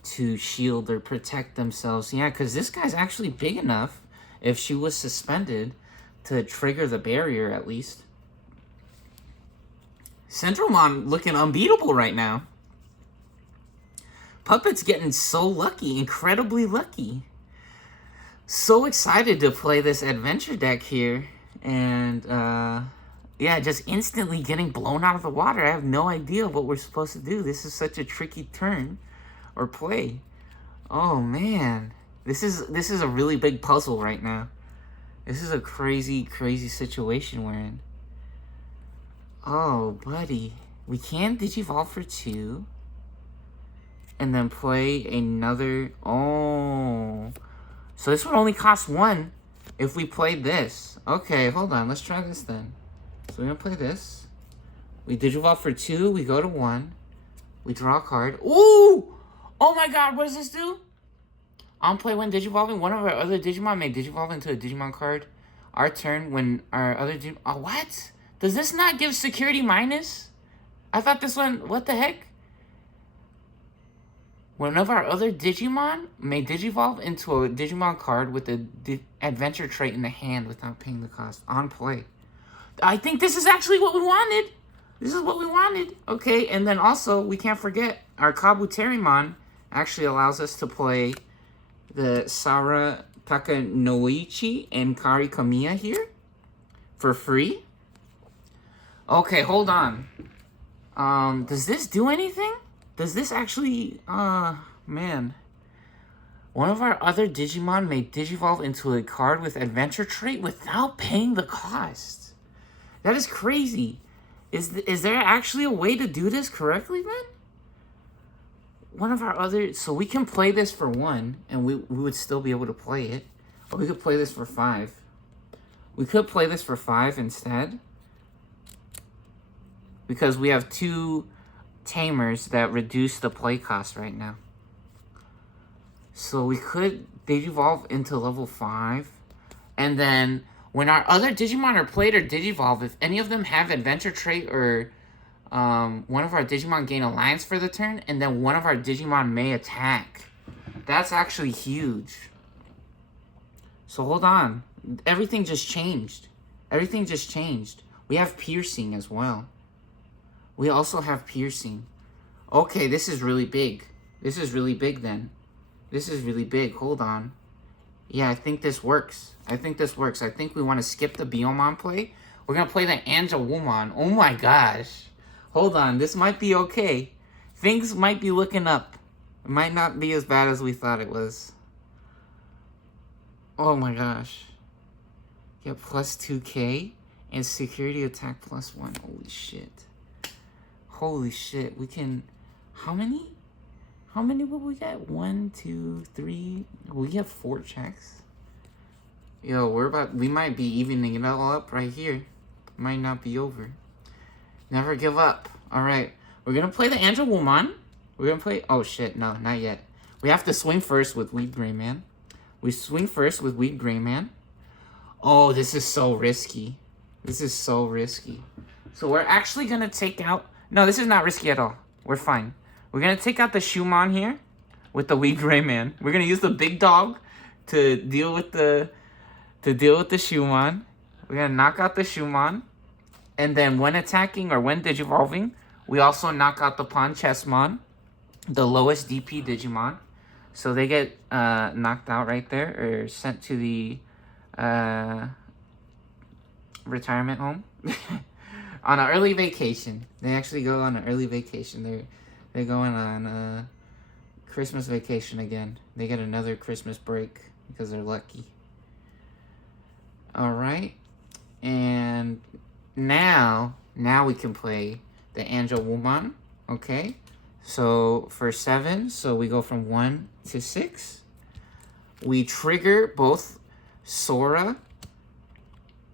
to shield or protect themselves. Yeah, because this guy's actually big enough, if she was suspended, to trigger the barrier at least. Centralmon looking unbeatable right now. Puppet's getting so lucky, incredibly lucky. So excited to play this adventure deck here. And, yeah, just instantly getting blown out of the water. I have no idea what we're supposed to do. This is such a tricky turn or play. Oh, man. This is a really big puzzle right now. This is a crazy, crazy situation we're in. Oh, buddy. We can Digivolve for 2. And then play another... Oh. So this would only cost 1 if we played this. Okay, hold on. Let's try this then. So we're going to play this. We Digivolve for 2. We go to 1. We draw a card. Ooh! Oh my god, what does this do? On play when Digivolving, one of our other Digimon may Digivolve into a Digimon card. Our turn when our other Digimon... Oh, what? Does this not give security minus? I thought this one... What the heck? One of our other Digimon may Digivolve into a Digimon card with the adventure trait in the hand without paying the cost. On play. I think this is actually what we wanted. This is what we wanted. Okay, and then also, we can't forget, our Kabuterimon actually allows us to play the Sara Takanoichi and Kari Kamiya here for free. Okay, hold on. Does this do anything? Does this actually, man. One of our other Digimon may Digivolve into a card with adventure trait without paying the cost. That is crazy. Is there actually a way to do this correctly then? One of our other... So we can play this for 1, and we would still be able to play it. Or we could play this for 5. We could play this for 5 instead. Because we have 2 tamers that reduce the play cost right now. So we could Digivolve into level 5. And then... When our other Digimon are played or Digivolve, if any of them have adventure trait or one of our Digimon gain alliance for the turn, and then one of our Digimon may attack. That's actually huge. So hold on. Everything just changed. Everything just changed. We have piercing as well. We also have piercing. Okay, this is really big. This is really big then. This is really big. Hold on. Yeah, I think this works. I think this works. I think we want to skip the Biomon play. We're going to play the Angelwomon. Oh my gosh. Hold on. This might be okay. Things might be looking up. It might not be as bad as we thought it was. Oh my gosh. Get plus 2k and security attack plus 1. Holy shit. Holy shit. We can... How many? How many will we get? 1, 2, 3. We have 4 checks. Yo, we might be evening it all up right here. Might not be over. Never give up. Alright. We're gonna play the Angel Woman. We're gonna play... Oh, shit. No, not yet. We have to swing first with Weed Gray Man. We swing first with Weed Gray Man. Oh, this is so risky. This is so risky. So we're actually gonna take out... No, this is not risky at all. We're fine. We're gonna take out the Shumon here with the Weed Gray Man. We're gonna use the big dog to deal with the Shumon. We're gonna knock out the Shumon. And then when attacking or when digivolving, we also knock out the Pawn Chessmon, the lowest DP Digimon. So they get knocked out right there, or sent to the retirement home on an early vacation. They actually go on an early vacation. They're going on Christmas vacation again. They get another Christmas break because they're lucky. All right, and now we can play the Angel Woman. Okay. So for 7, so we go from 1 to 6. We trigger both Sora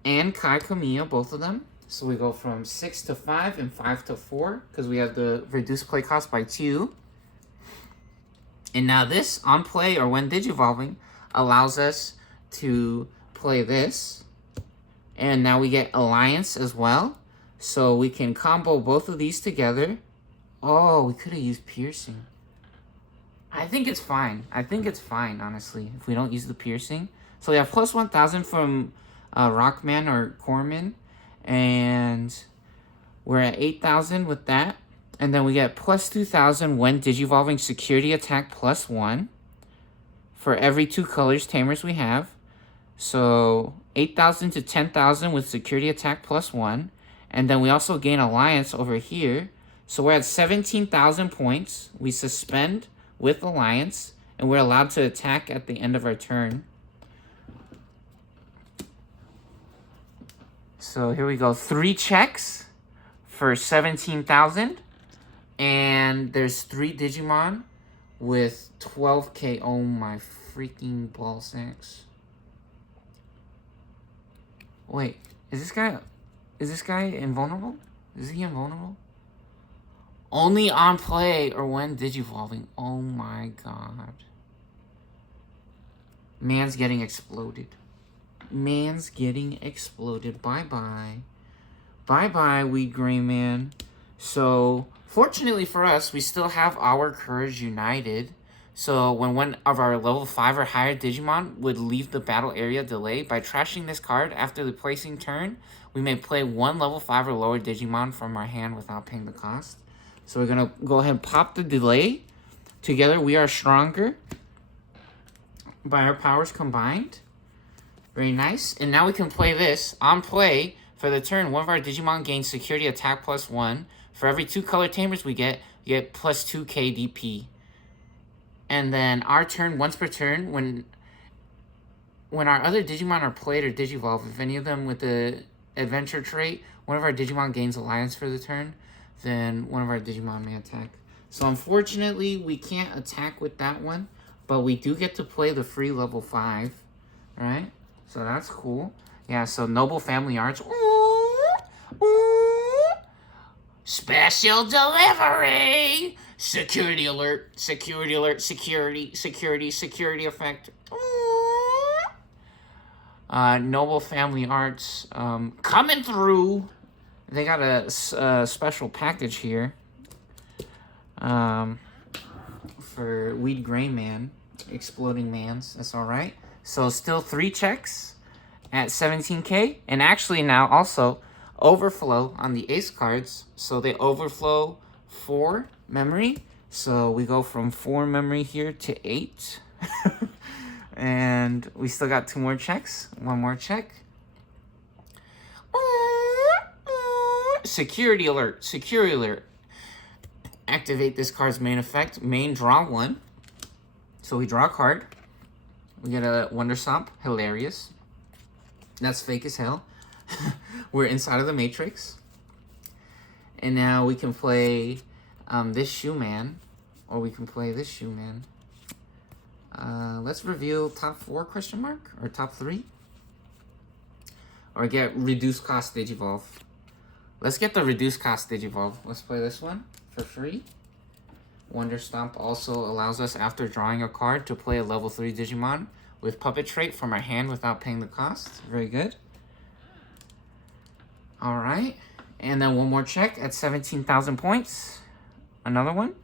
and Kai Kamiya, both of them. So we go from 6 to 5 and 5 to 4 because we have the reduced play cost by 2. And now this on play or when digivolving allows us to play this. And now we get Alliance as well. So we can combo both of these together. Oh, we could have used Piercing. I think it's fine. I think it's fine, honestly, if we don't use the Piercing. So we have plus 1,000 from Rockman or Corman. And we're at 8,000 with that. And then we get plus 2,000 when digivolving security attack plus 1 for every 2 colors tamers we have. So 8,000 to 10,000 with security attack plus 1. And then we also gain Alliance over here. So we're at 17,000 points. We suspend with Alliance, and we're allowed to attack at the end of our turn. So here we go. 3 checks for 17,000. And there's 3 Digimon with 12k. Oh my freaking ball sacks. Wait, is this guy invulnerable? Is he invulnerable? Only on play or when digivolving. Oh my god. Man's getting exploded. Man's getting exploded. Bye-bye. Bye-bye, Weed Gray Man. So, fortunately for us, we still have our Courage United. So, when one of our level 5 or higher Digimon would leave the battle area delay, by trashing this card after the placing turn, we may play 1 level 5 or lower Digimon from our hand without paying the cost. So we're going to go ahead and pop the delay. Together we are stronger by our powers combined. Very nice. And now we can play this. On play, for the turn, one of our Digimon gains security attack plus 1. For every 2 color tamers we get plus 2 KDP. And then our turn, once per turn, when our other Digimon are played or digivolve, if any of them with the adventure trait, one of our Digimon gains Alliance for the turn, then one of our Digimon may attack. So unfortunately, we can't attack with that one, but we do get to play the free level 5, right? So that's cool. Yeah, so Noble Family Arts. Ooh, ooh. Special delivery! Security alert, security alert, security effect. Ooh. Noble Family Arts coming through. They got a special package here for Weed Gray Man, Exploding Mans. That's all right. So still 3 checks at 17k. And actually now also overflow on the ace cards. So they overflow 4 memory. So we go from 4 memory here to 8. And we still got 2 more checks. 1 more check. Security alert. Security alert. Activate this card's main effect. Main draw 1. So we draw a card. We get a Wonder Stomp. Hilarious. That's fake as hell. We're inside of the Matrix. And now we can play this Shoe Man. Or we can play this shoe, man. Let's reveal top 4 question mark or top 3. Or get reduced cost Digivolve. Let's get the reduced cost Digivolve. Let's play this one for free. Wonder Stomp also allows us, after drawing a card, to play a level 3 Digimon with Puppet Trait from our hand without paying the cost. Very good. Alright. And then one more check at 17,000 points. Another one.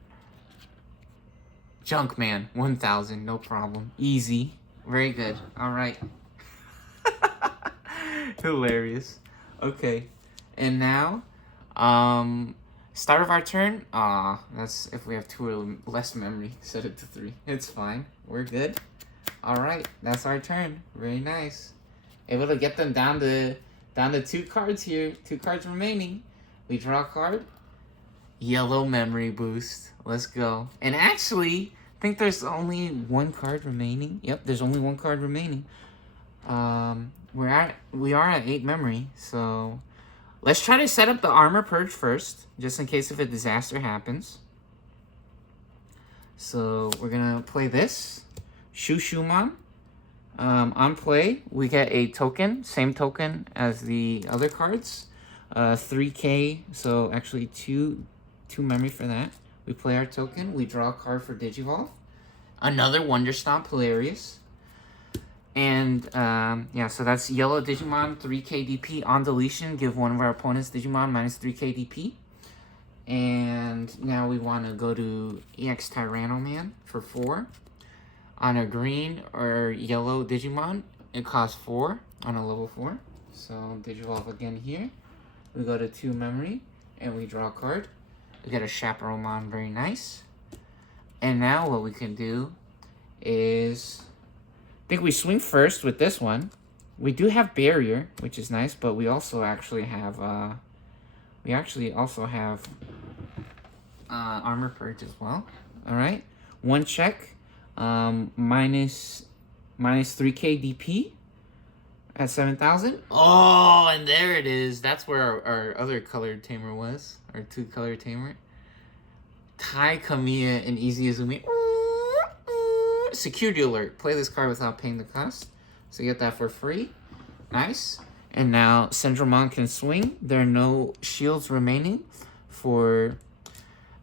Junkman, 1,000, no problem. Easy. Very good. Alright. Hilarious. Okay. And now, start of our turn. That's if we have 2 or less memory. Set it to 3. It's fine. We're good. Alright, that's our turn. Very nice. Able to get them down to 2 cards here. 2 cards remaining. We draw a card. Yellow memory boost. Let's go. And actually, I think there's only 1 card remaining. Yep, there's only 1 card remaining. We are at 8 memory, so let's try to set up the armor purge first, just in case if a disaster happens. So we're gonna play this Shumon. On play, we get a token, same token as the other cards. 3K, so actually 2 memory for that. We play our token, we draw a card for Digivolve. Another Wonder Stomp, hilarious. And yeah, so that's yellow Digimon, 3k DP on deletion. Give one of our opponents Digimon minus 3k DP. And now we want to go to EX Tyrannoman for 4. On a green or yellow Digimon, it costs 4 on a level 4. So Digivolve again here. We go to 2 memory and we draw a card. We get a Chaperonemon, very nice. And now what we can do is, I think we swing first with this one. We do have barrier, which is nice, but we also actually have armor purge as well. All right, 1 check, minus 3k DP at 7,000. Oh, and there it is. That's where our other colored tamer was, our 2 color tamer. Tai Kamiya and Easy Izumi. Security alert. Play this card without paying the cost. So you get that for free. Nice. And now Sendramon can swing. There are no shields remaining for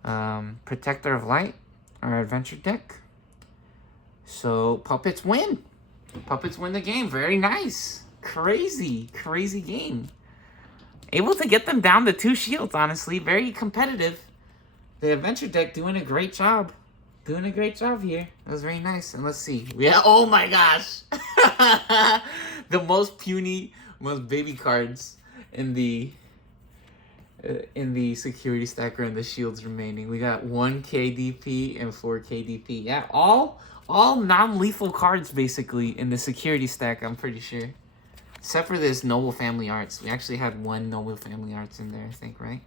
Protector of Light, our adventure deck. So Puppets win. Puppets win the game. Very nice. Crazy game. Able to get them down to 2 shields, honestly. Very competitive. The adventure deck doing a great job. Doing a great job here. That was very nice. And let's see. Yeah. Oh my gosh. The most puny, most baby cards in the security stacker and the shields remaining. We got 1k DP and 4k DP. Yeah, all non-lethal cards basically in the security stack, I'm pretty sure. Except for this Noble Family Arts. We actually had 1 Noble Family Arts in there, I think, right?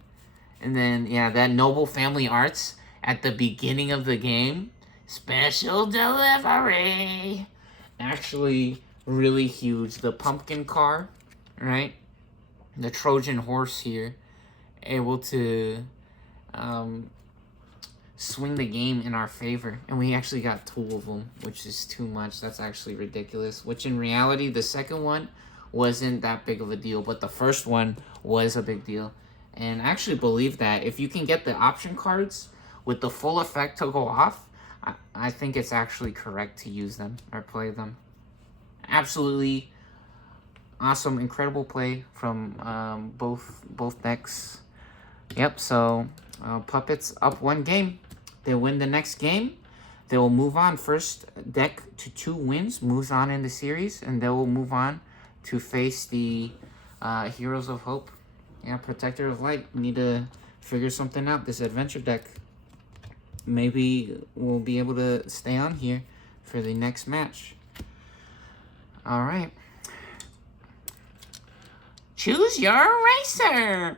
And then, yeah, that Noble Family Arts at the beginning of the game. Special delivery. Actually, really huge. The pumpkin car, right? The Trojan horse here. Able to swing the game in our favor. And we actually got 2 of them, which is too much. That's actually ridiculous. Which in reality, the second one wasn't that big of a deal. But the first one was a big deal. And I actually believe that if you can get the option cards with the full effect to go off, I think it's actually correct to use them or play them. Absolutely awesome, incredible play from both decks. Yep, so Puppets up 1 game. They win the next game. They will move on. First deck to 2 wins moves on in the series, and they will move on to face the Heroes of Hope. Yeah, Protector of Light. We need to figure something out. This adventure deck. Maybe we'll be able to stay on here for the next match. All right. Choose your racer.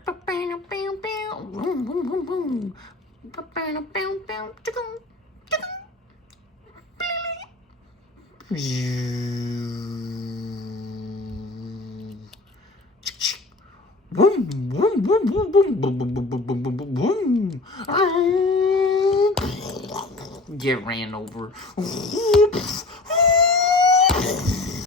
get ran over.